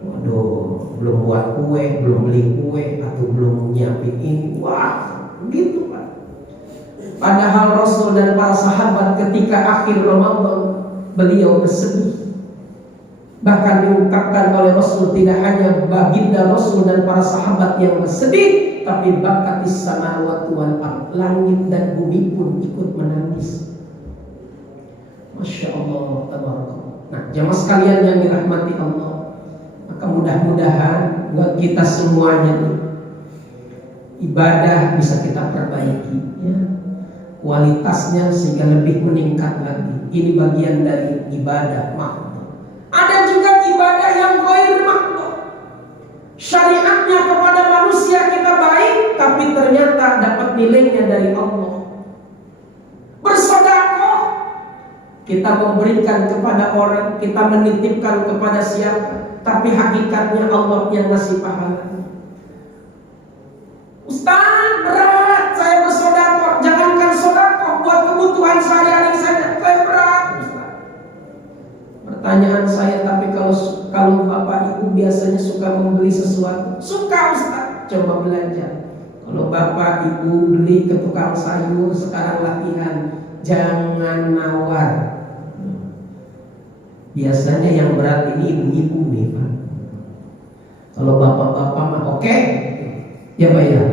Waduh, belum buat kue, belum beli kue, atau belum nyiapin ini. Wah, gitu Pak. Padahal Rasul dan para sahabat ketika akhir Ramadan, beliau bersedih. Bahkan diungkapkan oleh Rasul, tidak hanya baginda Rasul dan para sahabat yang bersedih, tapi bakatis samawati wal ardh, langit dan bumi pun ikut menangis. Masya Allah, tabarakallah. Nah, jamaah sekalian yang dirahmati Allah, maka mudah-mudahan buat kita semuanya ibadah bisa kita perbaiki ya, kualitasnya sehingga lebih meningkat lagi. Ini bagian dari ibadah makhluk. Ada juga ibadah yang ghair makhluk. Syariatnya kepada manusia kita baik, tapi ternyata dapat nilainya dari Allah. Bersedekah, kita memberikan kepada orang, kita menitipkan kepada siapa, tapi hakikatnya Allah yang ngasih pahala. Ustaz, berat saya bersedekah. Jangankan sedekah, buat kebutuhan sehari-hari saja saya berat. Ustaz. Pertanyaan saya, tapi kalau Bapak Ibu biasanya suka membeli sesuatu, suka Ustaz, coba belajar. Kalau Bapak Ibu beli ke tukang sayur, sekarang latihan, jangan nawar. Biasanya yang berat ini ibu-ibu nih Pak. Kalau bapak-bapak mah oke, ya Pak ya.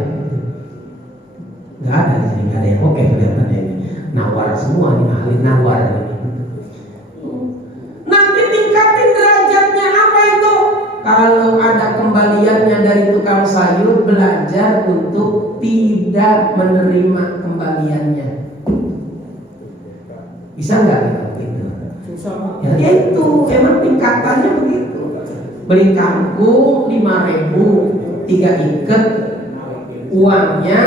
Nggak ada di sini, nggak ada yang oke kelihatannya ini. Nawar semua nih, ahli nawar ini. Nanti tingkatin derajatnya apa itu? Kalau ada kembaliannya dari tukang sayur, belajar untuk tidak menerima kembaliannya. Bisa nggak gitu? Ya itu, emang tingkatannya begitu. Beli kangkung 5.000, 3 ikat, uangnya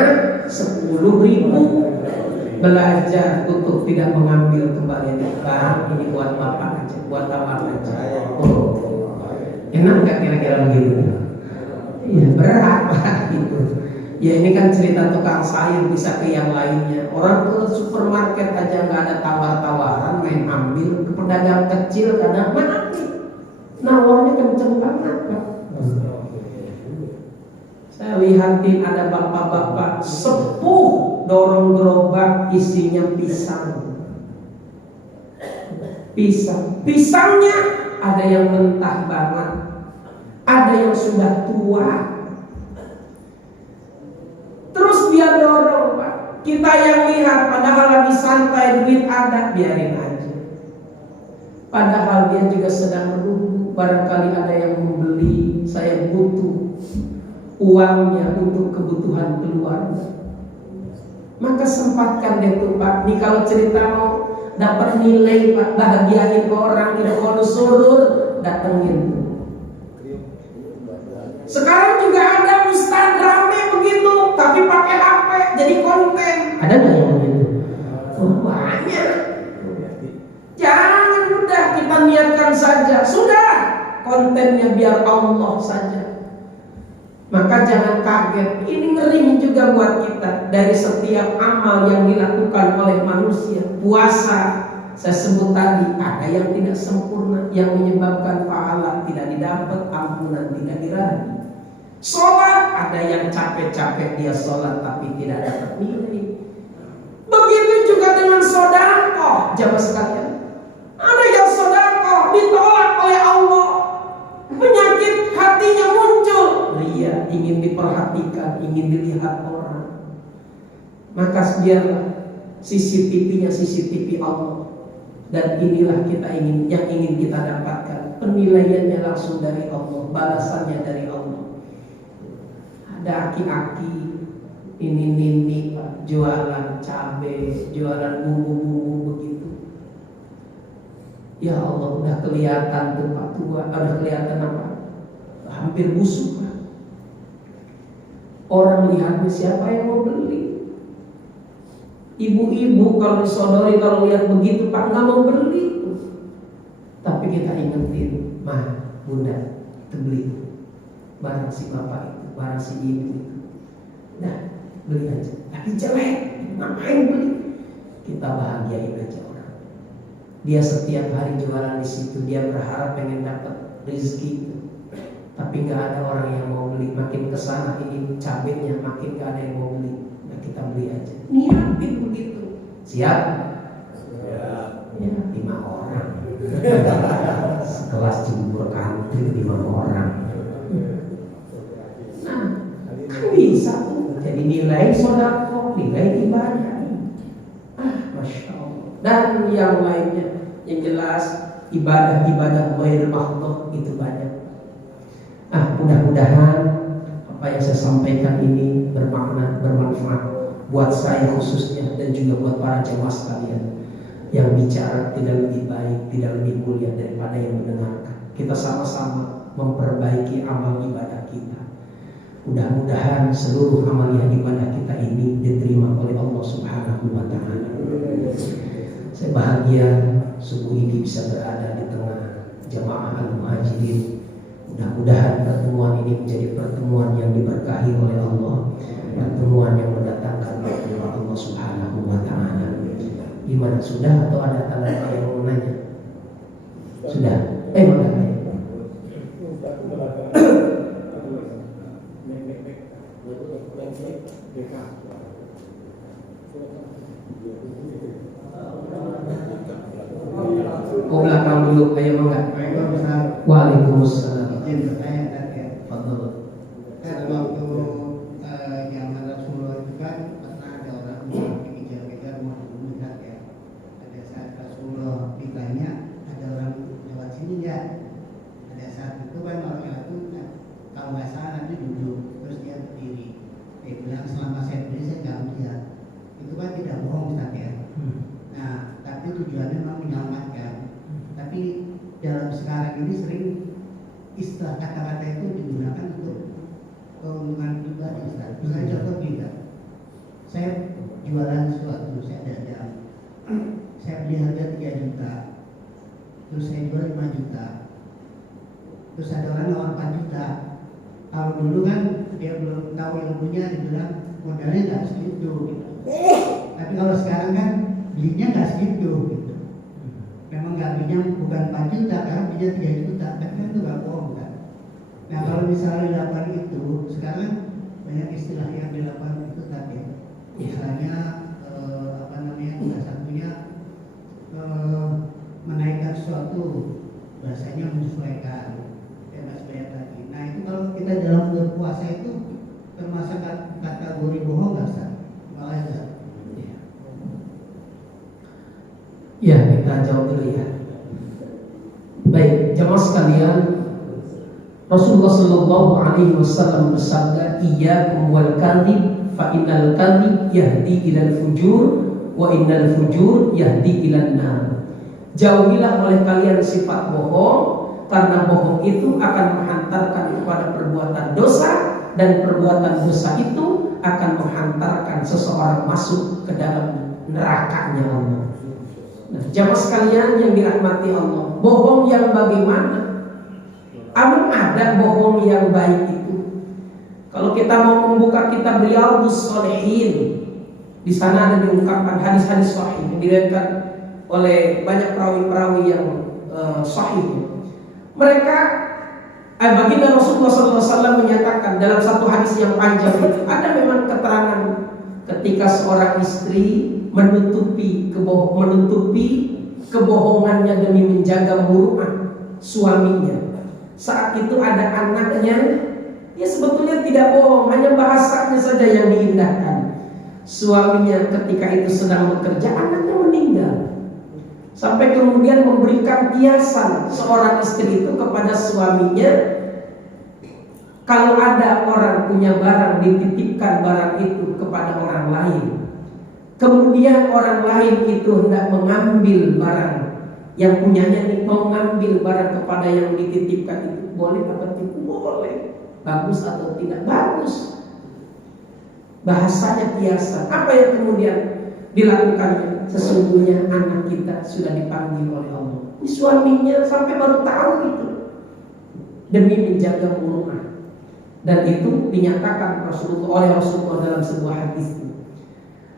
10.000. Belajar untuk tidak mengambil kembalian. Bang, ini buat bapak aja, buat abang aja. Oh, enak nggak kira-kira begitu? Iya, berat Pak gitu. Ya ini kan cerita tukang sayur, bisa ke yang lainnya. Orang ke supermarket aja nggak ada tawar-tawaran, main ambil. Ke pedagang kecil kadang mati, nawarnya kenceng banget Pak. Saya lihatin ada bapak-bapak sepuh dorong gerobak isinya pisang. Pisangnya ada yang mentah banget, ada yang sudah tua. Terus dia dorong Pak. Kita yang lihat, padahal lagi santai, duit ada, biarin aja. Padahal dia juga sedang menunggu, barangkali ada yang membeli, saya butuh uangnya untuk kebutuhan keluarga. Maka sempatkan deh tuh Pak. Nih kalau cerita mau dapat nilai Pak, bahagiain orang, tidak mau surur, datengin. Sekarang juga ada ustaz rame begitu, tapi pakai HP jadi konten. Ada nggak yang begitu? Oh, banyak. Jangan udah kita niatkan saja, sudah kontennya biar Allah saja. Maka jangan kaget, ini ngeri juga buat kita. Dari setiap amal yang dilakukan oleh manusia, puasa saya sebut tadi, ada yang tidak sempurna, yang menyebabkan pahala tidak didapat, ampunan tidak diraih. Sholat, ada yang capek-capek dia sholat tapi tidak dapat nilai. Begitu juga dengan sedekah, jamaah sekalian. Ada yang sedekah ditolak oleh Allah, penyakit hatinya muncul, ria, ingin diperhatikan, ingin dilihat orang. Maka biarlah CCTV-nya CCTV Allah. Dan inilah yang ingin kita dapatkan. Penilaiannya langsung dari Allah, balasannya dari Allah. Ada aki-aki, ini nini Pak, jualan cabai, jualan bumbu-bumbu begitu. Ya Allah, udah kelihatan tuh Pak tua, udah kelihatan apa? Hampir busuk Pak. Orang lihatnya siapa yang mau beli? Ibu-ibu kalau disodori, kalau lihat begitu Pak nggak mau beli. Tapi kita ingetin, Mah, Bunda, kita beli barang si bapak itu, barang si ibu itu. Nah, beli aja. Tapi jelek, ngapain beli? Kita bahagiain aja orang. Dia setiap hari jualan di situ, dia berharap pengen dapat rezeki itu. Tapi nggak ada orang yang mau beli. Makin kesana ini cabenya, makin nggak ada yang mau beli. Nah, kita beli aja. Niatin begitu. Siap? Siap. Ya, 5 orang. Sekelas jemur kantri 5 orang. Nah, kan bisa tuh. Jadi nilai sedekah, nilai ibadah. Masya Allah. Dan yang lainnya, yang jelas ibadah-ibadah ghair makhdud itu banyak. Mudah-mudahan apa yang saya sampaikan ini bermakna, bermanfaat buat saya khususnya dan juga buat para jemaah sekalian. Yang bicara tidak lebih baik, tidak lebih mulia daripada yang mendengarkan. Kita sama-sama memperbaiki amal ibadah kita. Mudah-mudahan seluruh amal ibadah kita ini diterima oleh Allah Subhanahu wa Ta'ala. Saya bahagia subuh ini bisa berada di tengah jamaah al-muhajirin. Mudah-mudahan pertemuan ini menjadi pertemuan yang diberkahi oleh Allah. pertemuan yang mendatangkan rahmat Allah Subhanahu wa taala. Gimana, sudah atau ada tanda yang mau nanya? Sudah. Mana? Oh, belakang dulu, ayo enggak? Waalaikumsalam. Izin bertanya tadi ya. Fadhil. Kan waktu zaman Rasulullah itu kan pernah ada orang yang dikejar-kejar mau dibunuh ya. Pada saat Rasulullah ditanya, ada orang lewat sini ya. Pada saat itu kan orang itu kalau nggak salah nanti duduk, terus dia berdiri. Dia bilang selama saya berdiri saya nggak melihat. Itu kan tidak bohong Ustaz ya. Nah, tapi tujuannya memang menyelamatkan. Tapi dalam sekarang ini sering istilah kata-kata itu digunakan untuk keuntungan pribadi Ustaz. Misalnya contoh gini, saya jualan sesuatu, saya dagang, saya beli harga 3 juta, terus saya jual 5 juta, terus ada orang nawar 4 juta. Kalau dulu kan dia belum tahu ilmunya, dibilang modalnya nggak segitu gitu. Tapi kalau sekarang kan belinya nggak segitu gitu. Memang nggak belinya bukan 4 juta, karena belinya 3 juta, tapi kan itu nggak bohong kan. Nah kalau misalnya dilakukan itu, sekarang banyak istilah yang dilakukan itu tadi. Misalnya salah satunya menaikkan sesuatu, bahasanya menyesuaikan, dan sebagainya tadi. Nah itu kalau kita dalam berpuasa itu termasuk kategori bohong nggak Ustaz? Malah Ustaz. Ya, kita jawab dulu ya. Baik, jamaah sekalian, Rasulullah Shallallahu Alaihi Wasallam bersabda, "Iyyakum wal kadhib, fa innal kadhib yahdi ilal fujur, wa innal fujur yahdi ilan nar." Jauhilah oleh kalian sifat bohong, karena bohong itu akan menghantarkan kepada perbuatan dosa, dan perbuatan dosa itu akan menghantarkan seseorang masuk ke dalam nerakanya Allah. Nah, jamaah sekalian yang dirahmati Allah, bohong yang bagaimana? Amun ada bohong yang baik itu. Kalau kita mau membuka kitab Riyadhus Shalihin, di sana ada diungkapkan hadis-hadis sahih yang diriwayatkan oleh banyak perawi-perawi yang sahih. Mereka baginda Rasulullah SAW menyatakan dalam satu hadis yang panjang itu, ada memang keterangan ketika seorang istri menutupi kebohongannya demi menjaga muruah suaminya. Saat itu ada anaknya, ya sebetulnya tidak bohong, hanya bahasanya saja yang diindahkan. Suaminya ketika itu sedang bekerja, anaknya meninggal. Sampai kemudian memberikan kiasan seorang istri itu kepada suaminya, kalau ada orang punya barang, dititipkan barang itu kepada orang lain. Kemudian orang lain itu hendak mengambil barang yang punyanya ini, mau mengambil barang kepada yang dititipkan itu, boleh atau tidak? Boleh. Bagus atau tidak? Bagus. Bahasanya kiasan. Apa yang kemudian dilakukannya? Sesungguhnya anak kita sudah dipanggil oleh Allah. Suaminya sampai baru tahu itu, demi menjaga muruah. Dan itu dinyatakan oleh Rasulullah dalam sebuah hadis.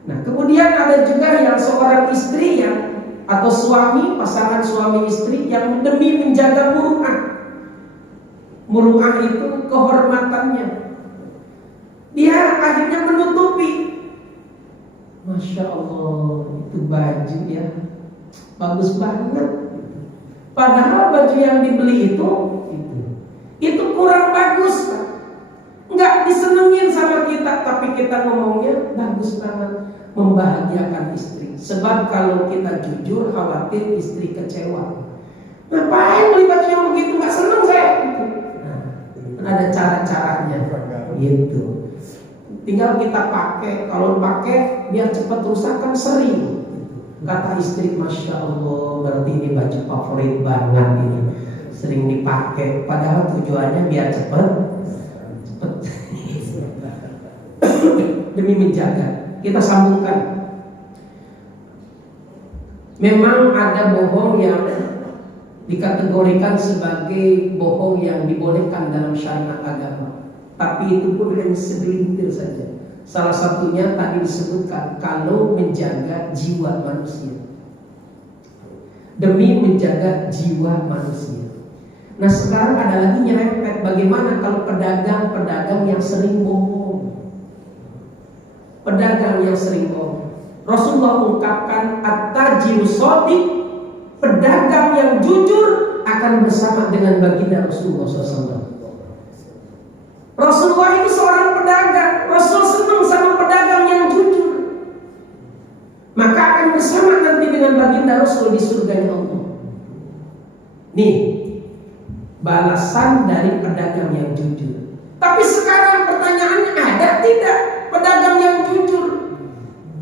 Nah, kemudian ada juga yang seorang istri yang atau suami, pasangan suami istri yang demi menjaga muruah. Muruah itu kehormatannya. Dia akhirnya menutupi. Masya Allah, itu baju ya bagus banget. Padahal baju yang dibeli itu kurang bagus. Nggak disenengin sama kita, tapi kita ngomongnya bagus banget, membahagiakan istri. Sebab kalau kita jujur, khawatir istri kecewa. Ngapain beli baju yang begitu, nggak seneng saya gitu. Nah, ada cara-caranya gitu. Tinggal kita pakai. Kalau pakai biar cepat rusak kan sering. Kata istri, Masya Allah, berarti ini baju favorit banget ini, sering dipakai. Padahal tujuannya biar cepat demi menjaga. Kita sambungkan. Memang ada bohong yang dikategorikan sebagai bohong yang dibolehkan dalam syariat agama, tapi itu pun hanya segelintir saja. Salah satunya tadi disebutkan kalau menjaga jiwa manusia, demi menjaga jiwa manusia. Nah sekarang ada lagi nyerempet, bagaimana kalau pedagang-pedagang yang sering bohong, pedagang yang sering bohong. Rasulullah ungkapkan at-tajiru shadiq, pedagang yang jujur akan bersama dengan baginda Rasulullah SAW. Rasulullah itu seorang pedagang. Rasul senang sama pedagang yang jujur, maka akan bersama nanti dengan baginda Rasul di surganya Allah. Nih balasan dari pedagang yang jujur. Tapi sekarang pertanyaannya, ada tidak pedagang yang jujur?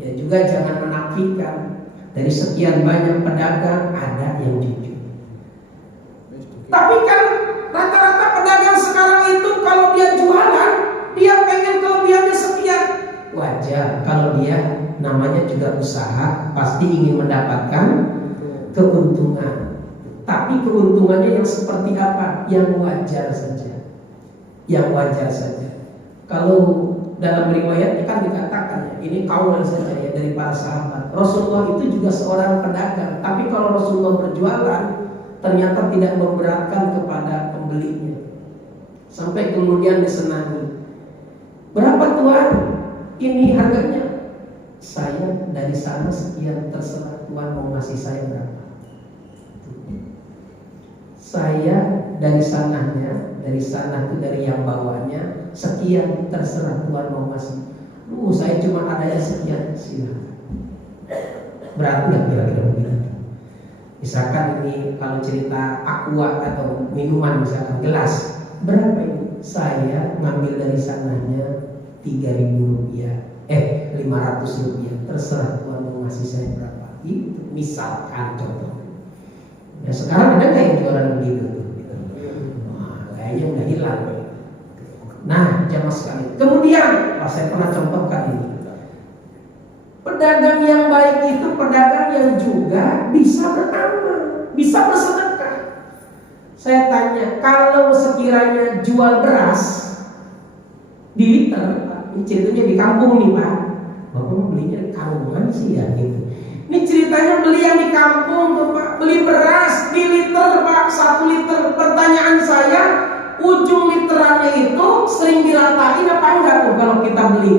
Ya juga jangan menafikan, dari sekian banyak pedagang ada yang jujur. Tapi kan rata-rata pedagang sekarang itu kalau dia jualan, dia pengen kelebihannya sekian. Wajar kalau dia namanya juga usaha, pasti ingin mendapatkan keuntungan. Tapi keuntungannya yang seperti apa? Yang wajar saja. Yang wajar saja. Kalau dalam riwayat kan dikatakan, ini kaulan saja ya dari para sahabat, Rasulullah itu juga seorang pedagang. Tapi kalau Rasulullah berjualan, ternyata tidak memberatkan kepada pembelinya, sampai kemudian disenangi. Berapa Tuhan? Ini harganya. Saya dari sana sekian, terserah Tuhan mau ngasih saya berapa. Saya dari sananya, dari sana itu dari yang bawahnya sekian, terserah Tuhan mau ngasih. Saya cuma adanya sekian, silakan. Berarti nggak kira-kira begitu? Misalkan ini kalau cerita aqua atau minuman, misalkan gelas, berapa ini? Saya ngambil dari sananya 3.000 rupiah, 500 rupiah, terserah Tuhan mau ngasih saya berapa. Itu misalkan contoh. Nah sekarang ada nggak yang jualan begitu? Wah, kayaknya udah hilang. Nah jamaah sekalian, kemudian saya pernah contohkan ini. Pedagang yang baik itu pedagang yang juga bisa beramal, bisa bersedekah. Saya tanya, kalau sekiranya jual beras di liter, Pak, ini ceritanya di kampung nih Pak, Bapak belinya di kampungan sih ya gitu. Ini ceritanya beli yang di kampung tuh Pak, beli beras di liter Pak, 1 liter. Pertanyaan saya, ujung literannya itu sering diratain apa enggak tuh kalau kita beli?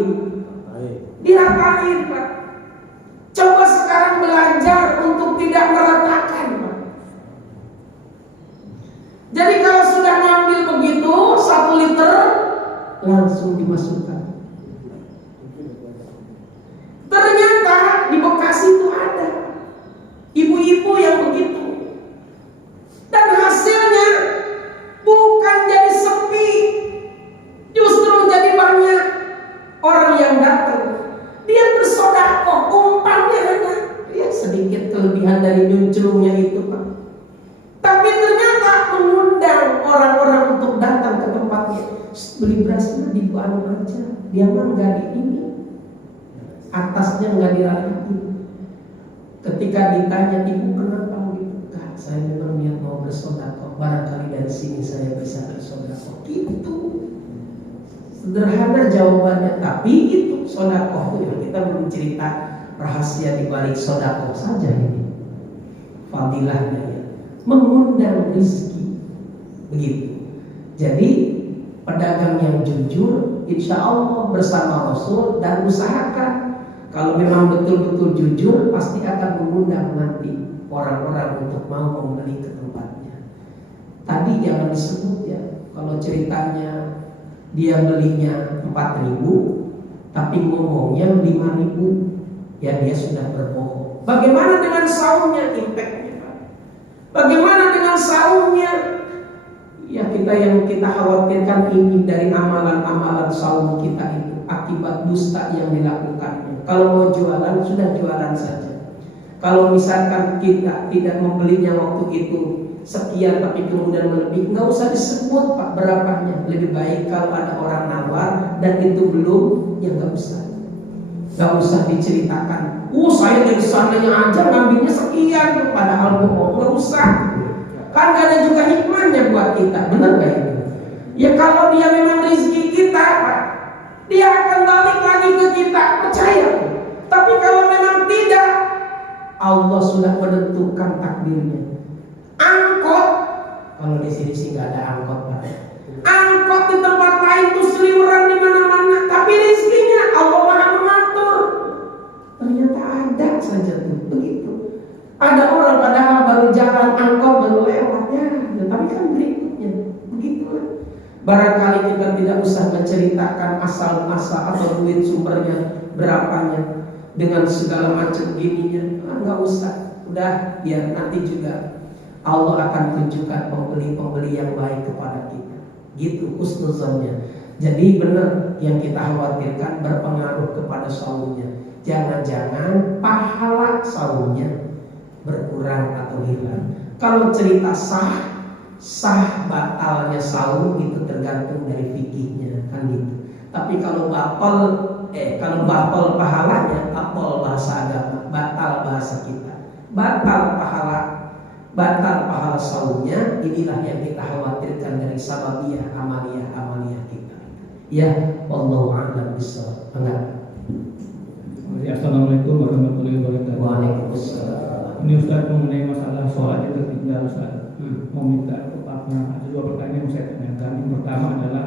Diratain Pak. Coba sekarang belajar untuk tidak meratakan Pak. Jadi kalau sudah ngambil begitu 1 liter, langsung dimasukkan. Ternyata di Bekasi itu ada ibu-ibu yang begitu, dan hasilnya bukan jadi sepi, justru jadi banyak orang yang datang. Dia bersedekah, umpannya hanya ya sedikit kelebihan dari junclungnya itu Pak. Tapi ternyata mengundang orang-orang untuk datang ke tempatnya. Beli berasnya di anu aja, dia mah nggak di ini, atasnya nggak diratain. Ketika ditanya, ibu kenapa gitu? Kak, saya memang niat mau bersedekah, barangkali dari sini saya bisa bersedekah. Gitu. Sederhana jawabannya, tapi itu sedekah itu ya, kita belum cerita rahasia di balik sedekah saja ini. Fadilahnya ya, mengundang rezeki. Begitu. Jadi pedagang yang jujur, insya Allah bersama Rasul, dan usahakan kalau memang betul-betul jujur, pasti akan mengundang nanti orang-orang untuk mau membeli ke tempatnya. Tadi jangan disebut ya, kalau ceritanya dia belinya 4.000 tapi ngomongnya 5.000, ya dia sudah berbohong. Bagaimana dengan saumnya, impactnya Pak? Bagaimana dengan saumnya? Ya yang kita khawatirkan ini dari amalan-amalan saum kita itu akibat dusta yang dilakukannya. Kalau mau jualan, sudah jualan saja. Kalau misalkan kita tidak membelinya waktu itu sekian tapi kemudian melebih, nggak usah disebut Pak berapanya. Lebih baik kalau ada orang nawar dan itu belum, ya nggak usah diceritakan. Saya dari sananya aja ngambilnya sekian, padahal bohong. Nggak usah. Kan gak ada juga hikmahnya buat kita, benar gak itu? Ya kalau dia memang rezeki kita Pak, Dia akan balik lagi ke kita, percaya. Tapi kalau memang tidak, Allah sudah menentukan takdirnya. Angkot, kalau di sini sih nggak ada angkot, Pak. Angkot di tempat lain tuh seliweran di mana-mana, tapi rezekinya Allah Maha mengatur. Ternyata ada saja tuh begitu. Ada orang padahal baru jalan, angkot baru lewatnya, tapi kan berikutnya begitu. Barangkali kita tidak usah menceritakan asal muasal atau duit sumbernya berapanya dengan segala macam gininya, nggak usah. Udah, biar nanti juga Allah akan tunjukkan pembeli-pembeli yang baik kepada kita. Gitu husnuzonnya. Jadi benar yang kita khawatirkan berpengaruh kepada saumnya. Jangan-jangan pahala saumnya berkurang atau hilang. Kalau cerita sah batalnya saum itu tergantung dari fikihnya, kan gitu. Tapi kalau batal pahalanya, batal bahasa agama, batal bahasa kita, batal pahala saumnya. Inilah yang kita khawatirkan dari sababiyah amaliyah kita. Ya, wallahu a'lam bishawab. Enggak. Assalamualaikum warahmatullahi wabarakatuh. Waalaikumsalam. Ini Ustaz mengenai masalah sholat yang tertinggal Ustaz. Mau minta tepatnya ada dua pertanyaan yang saya tanyakan. Yang pertama adalah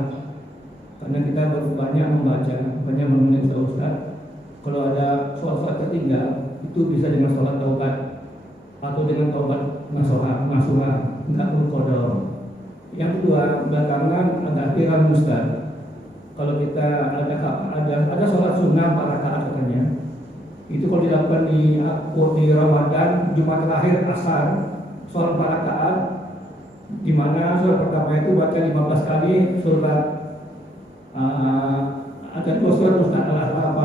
karena kita baru banyak membaca, banyak mendengar Ustaz. Kalau ada sholat tertinggal itu bisa dengan sholat taubat atau dengan taubat nasuha, nggak perlu qadar. Yang kedua, belakangan agak viral Ustaz. Kalau kita ada sholat sunnah 4 rakaat katanya, itu kalau dilakukan di Ramadan Jumat terakhir asar, sholat 4 rakaat, di mana surat pertama itu baca 15 kali surat ada 2 surat Ustaz, Al-Ahqaf